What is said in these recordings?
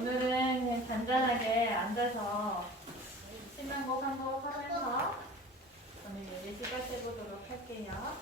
오늘은 그냥 잔잔하게 앉아서 신난 곡 한 곡 하면서 오늘 예배 시작해 보도록 할게요.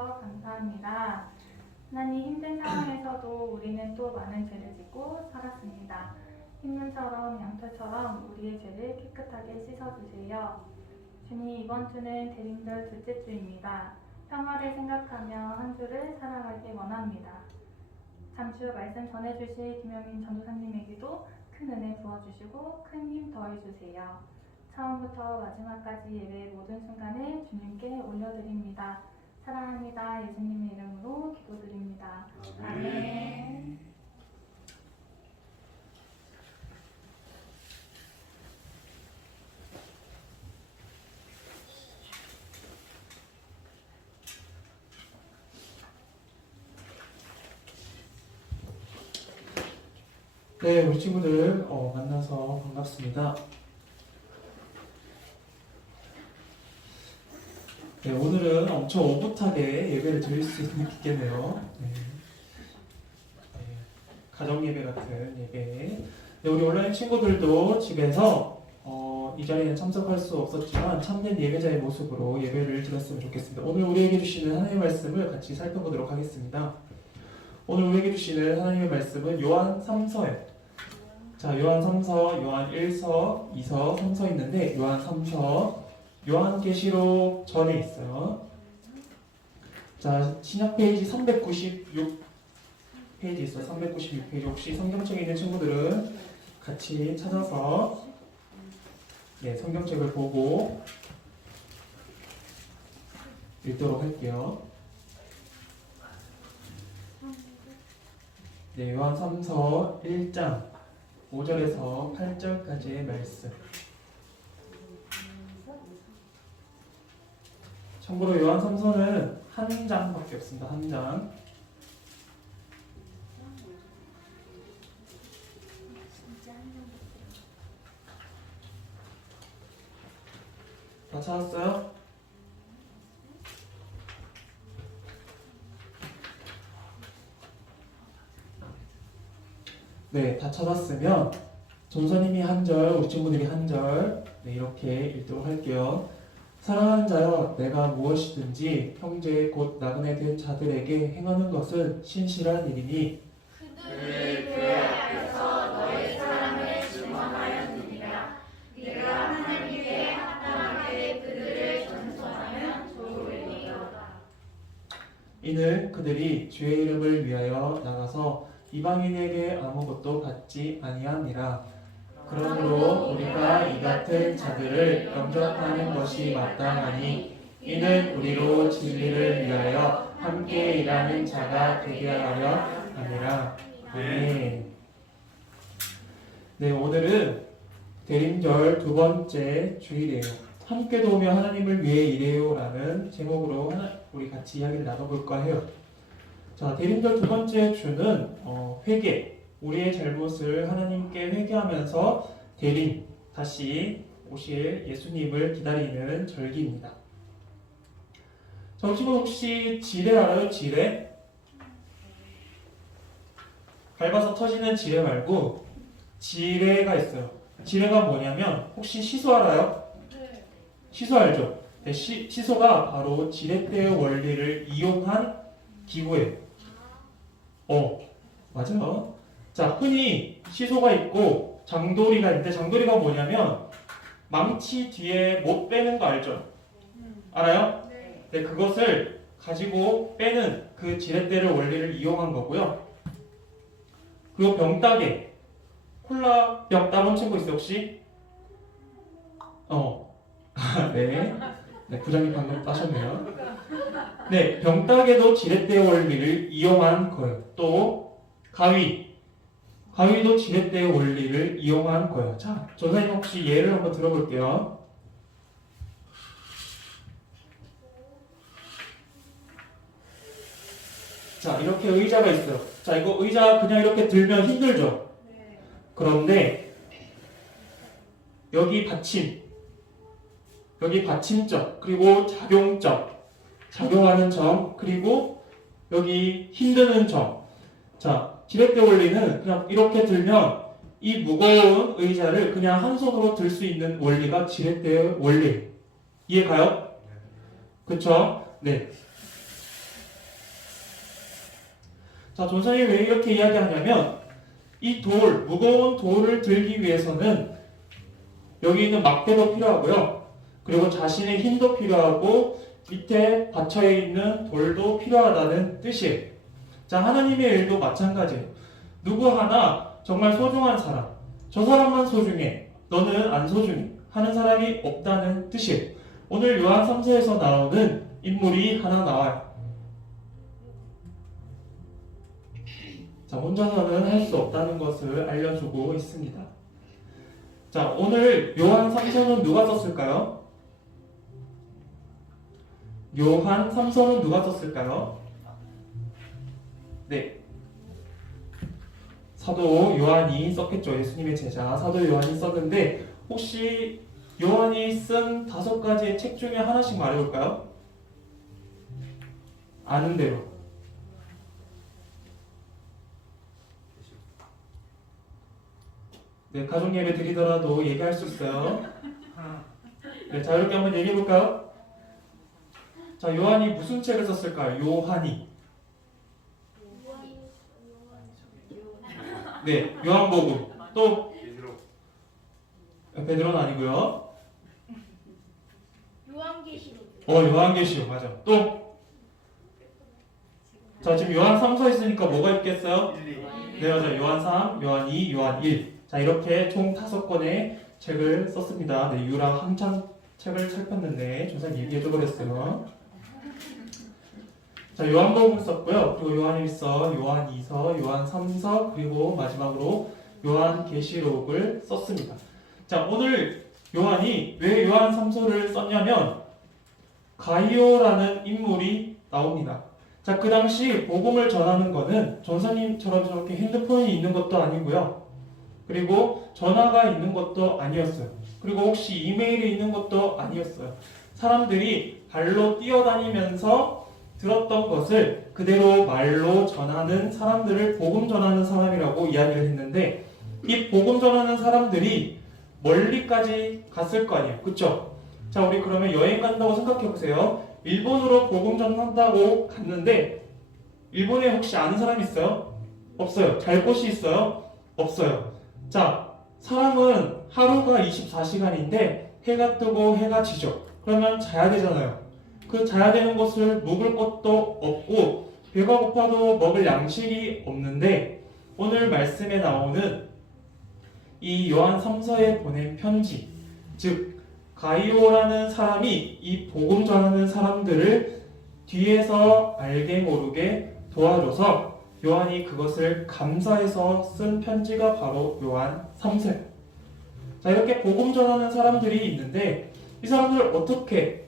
주셔서 감사합니다. 하나님 힘든 상황에서도 우리는 또 많은 죄를 짓고 살았습니다. 흰눈처럼 양털처럼 우리의 죄를 깨끗하게 씻어주세요. 주님 이번 주는 대림절 둘째 주입니다. 평화를 생각하며 한 주를 살아가기 원합니다. 잠시 후 말씀 전해주실 김영민 전도사님에게도 큰 은혜 부어주시고 큰 힘 더해주세요. 처음부터 마지막까지 예배의 모든 순간을 주님께 올려드립니다. 사랑합니다. 예수님의 이름으로 기도드립니다. 아멘. 네, 우리 친구들 어, 만나서 반갑습니다. 네, 오늘은 엄청 오붓하게 예배를 드릴 수 있겠네요. 네. 네, 가정 예배 같은 예배. 네, 우리 온라인 친구들도 집에서 어, 이 자리에 참석할 수 없었지만 참된 예배자의 모습으로 예배를 드렸으면 좋겠습니다. 오늘 우리에게 주시는 하나님의 말씀을 같이 살펴보도록 하겠습니다. 오늘 우리에게 주시는 하나님의 말씀은 요한 3서예요. 자, 요한 3서, 요한 1서, 2서, 3서 있는데 요한 3서, 요한계시록 전에 있어요. 자, 신약 페이지 396 페이지 있어. 396페이지 혹시 성경책에 있는 친구들은 같이 찾아서 네, 성경책을 보고 읽도록 할게요. 네, 요한 3서 1장 5절에서 8절까지의 말씀. 참고로 요한 3서는 한 장밖에 없습니다. 한 장. 다 찾았어요? 네, 다 찾았으면 전사님이 한 절, 우리 친구들이 한 절, 네, 이렇게 읽도록 할게요. 사랑하는 자여, 내가 무엇이든지 형제 곧 나그네 된 자들에게 행하는 것은 신실한 일이니. 이는 그들이 주의 이름을 위하여 나가서 이방인에게 아무것도 받지 아니함이라. 그러므로 우리가 이 같은 자들을 영접하는 것이 마땅하니 이는 우리로 진리를 위하여 함께 일하는 자가 되게 하려 함이라. 네. 네, 오늘은 대림절 두 번째 주일이에요. 함께 도우며 하나님을 위해 일해요라는 제목으로 하나, 우리 같이 이야기를 나눠볼까 해요. 자, 대림절 두 번째 주는 어, 회개, 우리의 잘못을 하나님께 회개하면서 대림, 다시 오실 예수님을 기다리는 절기입니다. 저 친구 혹시 지뢰 알아요? 지뢰? 밟아서 터지는 지뢰 말고 지뢰가 있어요. 지뢰가 뭐냐면 혹시 시소 알아요? 시소 알죠? 네, 시, 시소가 바로 지렛대의 원리를 이용한 기구예요. 어, 맞아요. 자, 흔히 시소가 있고 장도리가 있는데 장도리가 뭐냐면 망치 뒤에 못 빼는 거 알죠? 알아요? 네, 그것을 가지고 빼는 그 지렛대를 원리를 이용한 거고요. 그리고 병따개, 콜라 병 따본 친구 있어 혹시? 어, 네. 네, 부장님 방금 따셨네요. 네, 병따개도 지렛대 원리를 이용한 거예요. 또 가위, 가위도 지렛대 원리를 이용한 거예요. 자, 전사님 혹시 예를 한번 들어볼게요. 자, 이렇게 의자가 있어요. 자, 이거 의자 그냥 이렇게 들면 힘들죠? 그런데 여기 받침, 여기 받침점, 그리고 작용점, 작용하는 점, 그리고 여기 힘드는 점. 자, 지렛대 원리는 그냥 이렇게 들면 이 무거운 의자를 그냥 한 손으로 들 수 있는 원리가 지렛대의 원리. 이해 가요? 그쵸? 네. 자, 존선이 왜 이렇게 이야기하냐면 이 돌, 무거운 돌을 들기 위해서는 여기 있는 막대도 필요하고요. 그리고 자신의 힘도 필요하고 밑에 받쳐 있는 돌도 필요하다는 뜻이에요. 자, 하나님의 일도 마찬가지예요. 누구 하나 정말 소중한 사람, 저 사람만 소중해, 너는 안 소중해 하는 사람이 없다는 뜻이에요. 오늘 요한 3서에서 나오는 인물이 하나 나와요. 자, 혼자서는 할 수 없다는 것을 알려주고 있습니다. 자, 오늘 요한 3서는 누가 썼을까요? 요한 3서는 누가 썼을까요? 네. 사도 요한이 썼겠죠. 예수님의 제자 사도 요한이 썼는데 혹시 요한이 쓴 다섯 가지의 책 중에 하나씩 말해볼까요? 아는 대로. 네, 가족 예배 드리더라도 얘기할 수 있어요. 네, 자 이렇게 한번 얘기해 볼까요? 자, 요한이 무슨 책을 썼을까요? 요한이. 네, 요한복음. 또 베드로 아, 베드로는 아니고요. 요한계시록 어, 요한계시록 맞아. 또 자, 지금 요한 3서 있으니까 뭐가 있겠어요? 1, 2 네, 맞아요. 요한 3, 요한 2, 요한 1. 자, 이렇게 총 다섯 권의 책을 썼습니다. 네, 유랑 한참 책을 살폈는데 조사 얘기해 줘 버렸어요. 자, 요한복음 썼고요. 그리고 요한 1서, 요한 2서, 요한 3서, 그리고 마지막으로 요한 계시록을 썼습니다. 자, 오늘 요한이 왜 요한 3서를 썼냐면 가이오라는 인물이 나옵니다. 자, 그 당시 복음을 전하는 거는 전사님처럼 저렇게 핸드폰이 있는 것도 아니고요. 그리고 전화가 있는 것도 아니었어요. 그리고 혹시 이메일이 있는 것도 아니었어요. 사람들이 발로 뛰어다니면서 들었던 것을 그대로 말로 전하는 사람들을 복음 전하는 사람이라고 이야기를 했는데 이 복음 전하는 사람들이 멀리까지 갔을 거 아니에요. 그쵸? 자, 우리 그러면 여행 간다고 생각해 보세요. 일본으로 복음 전한다고 갔는데 일본에 혹시 아는 사람 있어요? 없어요. 갈 곳이 있어요? 없어요. 자, 사람은 하루가 24시간인데 해가 뜨고 해가 지죠. 그러면 자야 되잖아요. 그 자야 되는 곳을 묵을 곳도 없고 배가 고파도 먹을 양식이 없는데 오늘 말씀에 나오는 이 요한 3서에 보낸 편지 즉 가이오라는 사람이 이 복음 전하는 사람들을 뒤에서 알게 모르게 도와줘서 요한이 그것을 감사해서 쓴 편지가 바로 요한 3세. 자, 이렇게 복음 전하는 사람들이 있는데 이 사람들 어떻게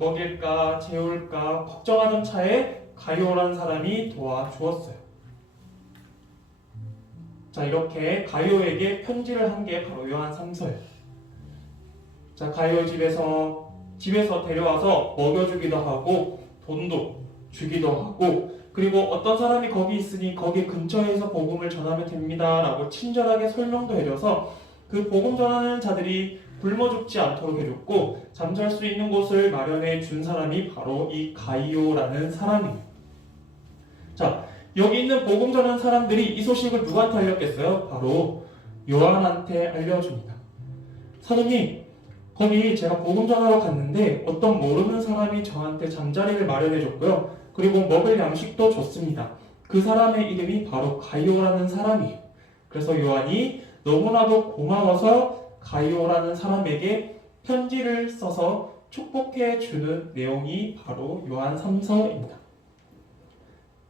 먹일까, 재울까 걱정하던 차에 가이오라는 사람이 도와주었어요. 자, 이렇게 가이오에게 편지를 한 게 바로 요한 3서예요. 자, 가이오 집에서 집에서 데려와서 먹여주기도 하고 돈도 주기도 하고 그리고 어떤 사람이 거기 있으니 거기 근처에서 복음을 전하면 됩니다라고 친절하게 설명도 해줘서 그 복음 전하는 자들이 굶어 죽지 않도록 해줬고 잠잘 수 있는 곳을 마련해 준 사람이 바로 이 가이오라는 사람이에요. 자 여기 있는 복음 전하는 사람들이 이 소식을 누구한테 알렸겠어요? 바로 요한한테 알려줍니다. 사도님 거기 제가 복음 전하러 갔는데 어떤 모르는 사람이 저한테 잠자리를 마련해 줬고요. 그리고 먹을 양식도 줬습니다. 그 사람의 이름이 바로 가이오라는 사람이에요. 그래서 요한이 너무나도 고마워서 가이오라는 사람에게 편지를 써서 축복해 주는 내용이 바로 요한 3서입니다.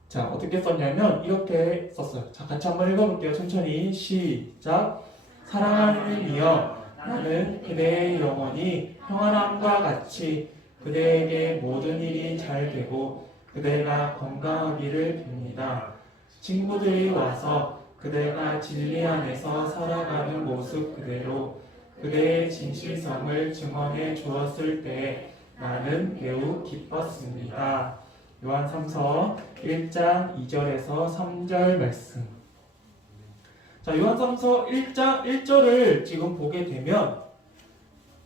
자, 어떻게 썼냐면 이렇게 썼어요. 자, 같이 한번 읽어볼게요. 천천히 시작. 사랑하는 이여 나는 그대의 영혼이 평안함과 같이 그대에게 모든 일이 잘 되고 그대가 건강하기를 빕니다. 친구들이 와서 그대가 진리 안에서 살아가는 모습 그대로 그대의 진실성을 증언해 주었을 때 나는 매우 기뻤습니다. 요한 3서 1장 2절에서 3절 말씀. 자, 요한 3서 1장 1절을 지금 보게 되면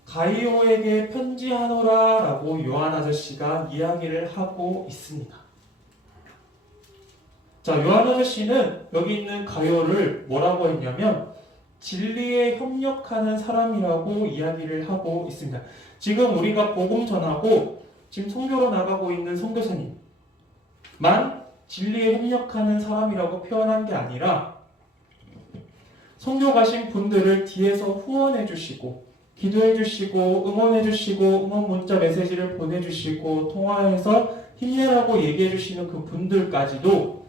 가이오에게 편지하노라 라고 요한 아저씨가 이야기를 하고 있습니다. 자, 요한 아저씨는 여기 있는 가이오를 뭐라고 했냐면 진리에 협력하는 사람이라고 이야기를 하고 있습니다. 지금 우리가 복음 전하고 지금 선교로 나가고 있는 선교사님만 진리에 협력하는 사람이라고 표현한 게 아니라 선교 가신 분들을 뒤에서 후원해 주시고 기도해 주시고 응원해 주시고 응원 문자 메시지를 보내 주시고 통화해서 힘내라고 얘기해 주시는 그 분들까지도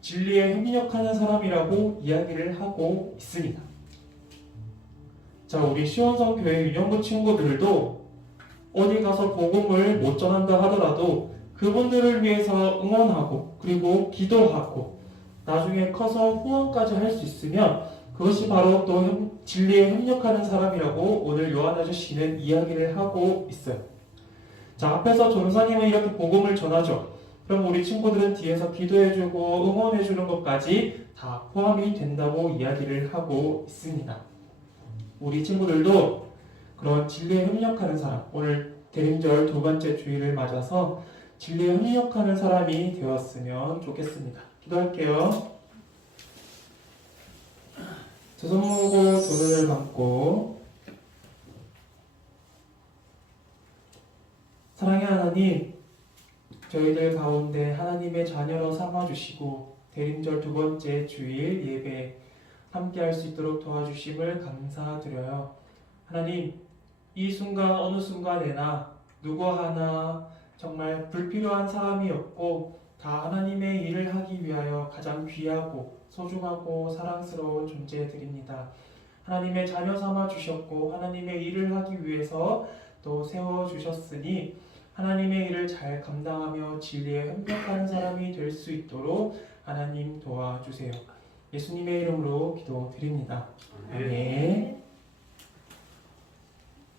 진리에 협력하는 사람이라고 이야기를 하고 있습니다. 자, 우리 시원성 교회 유년부 친구들도 어디 가서 복음을 못 전한다 하더라도 그분들을 위해서 응원하고 그리고 기도하고 나중에 커서 후원까지 할 수 있으면 그것이 바로 또 협- 진리에 협력하는 사람이라고 오늘 요한 아저씨는 이야기를 하고 있어요. 자, 앞에서 전사님은 이렇게 복음을 전하죠. 그럼 우리 친구들은 뒤에서 기도해주고 응원해주는 것까지 다 포함이 된다고 이야기를 하고 있습니다. 우리 친구들도 그런 진리에 협력하는 사람, 오늘 대림절 두 번째 주일을 맞아서 진리에 협력하는 사람이 되었으면 좋겠습니다. 기도할게요. 두 손 모으고 두 눈을 감고 사랑의 하나님 저희들 가운데 하나님의 자녀로 삼아주시고 대림절 두 번째 주일 예배 함께 할 수 있도록 도와주심을 감사드려요. 하나님 이 순간 어느 순간에나 누구 하나 정말 불필요한 사람이었고 다 하나님의 일을 하기 위하여 가장 귀하고 소중하고 사랑스러운 존재들입니다. 하나님의 자녀 삼아 주셨고 하나님의 일을 하기 위해서 또 세워 주셨으니 하나님의 일을 잘 감당하며 진리에 협력하는 사람이 될 수 있도록 하나님 도와주세요. 예수님의 이름으로 기도드립니다. 아멘.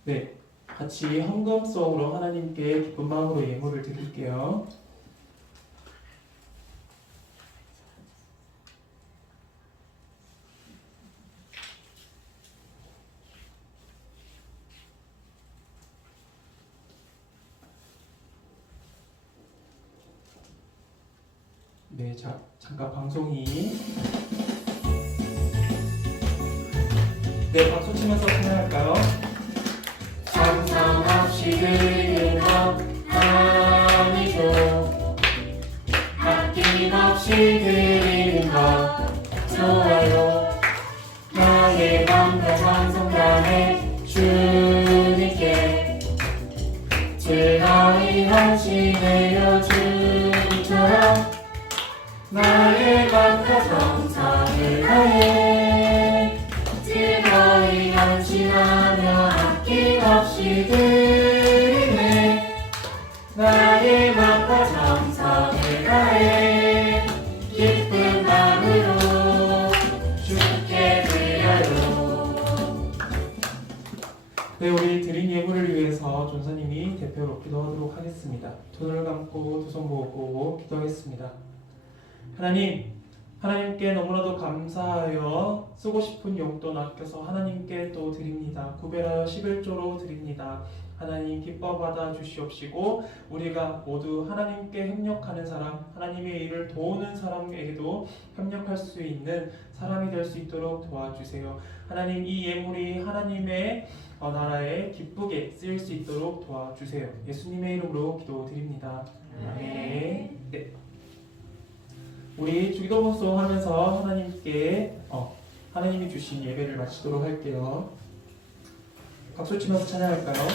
네, 같이 헌금성으로 하나님께 기쁜 마음으로 예물을 드릴게요. 네, 자, 잠깐 방송이 네, 박수 치면서 찬양할까요? 정성없이 드리는 것 아니죠 아낌없이 헌신하며 아낌없이 드리네 나의 맘과 정성을 다해 기쁜 마음으로 주께 드려요 네, 우리 드린 예물을 위해서 전사님이 대표로 기도하도록 하겠습니다. 두 눈을 감고 두 손 모으고 기도하겠습니다. 하나님, 하나님께 너무나도 감사하여 쓰고 싶은 용돈 아껴서 하나님께 또 드립니다. 구별하여 11조로 드립니다. 하나님 기뻐 받아 주시옵시고 우리가 모두 하나님께 협력하는 사람, 하나님의 일을 도우는 사람에게도 협력할 수 있는 사람이 될 수 있도록 도와주세요. 하나님 이 예물이 하나님의 어, 나라에 기쁘게 쓰일 수 있도록 도와주세요. 예수님의 이름으로 기도드립니다. 아멘. 네. 우리 주기도 본송 하면서 하나님께 어, 하나님이 주신 예배를 마치도록 할게요. 박수 치면서 찬양할까요?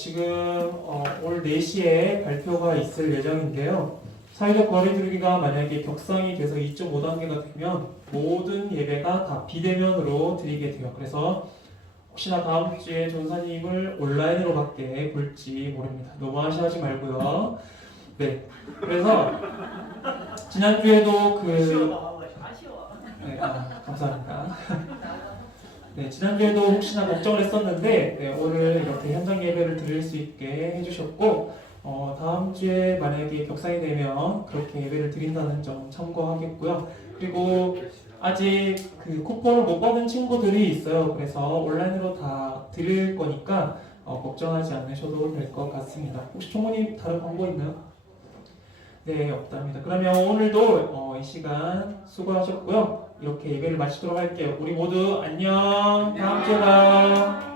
지금 어, 올 4시에 발표가 있을 예정인데요. 사회적 거리두기가 만약에 격상이 돼서 2.5단계가 되면 모든 예배가 다 비대면으로 드리게 돼요. 그래서 혹시나 다음 주에 전사님을 온라인으로 밖에 볼지 모릅니다. 너무 아쉬워하지 말고요. 네, 그래서 지난주에도 그 아쉬워. 네, 아, 감사합니다. 네, 지난주에도 혹시나 걱정을 했었는데 네, 오늘 이렇게 현장 예배를 드릴 수 있게 해주셨고 어, 다음 주에 만약에 격상이 되면 그렇게 예배를 드린다는 점 참고하겠고요. 그리고 아직 그 쿠폰을 못 받은 친구들이 있어요. 그래서 온라인으로 다 드릴 거니까 어, 걱정하지 않으셔도 될 것 같습니다. 혹시 총무님 다른 광고 있나요? 네, 없답니다. 그러면 오늘도 어, 이 시간 수고하셨고요. 이렇게 예배를 마치도록 할게요. 우리 모두 안녕. 다음 주에 봐요.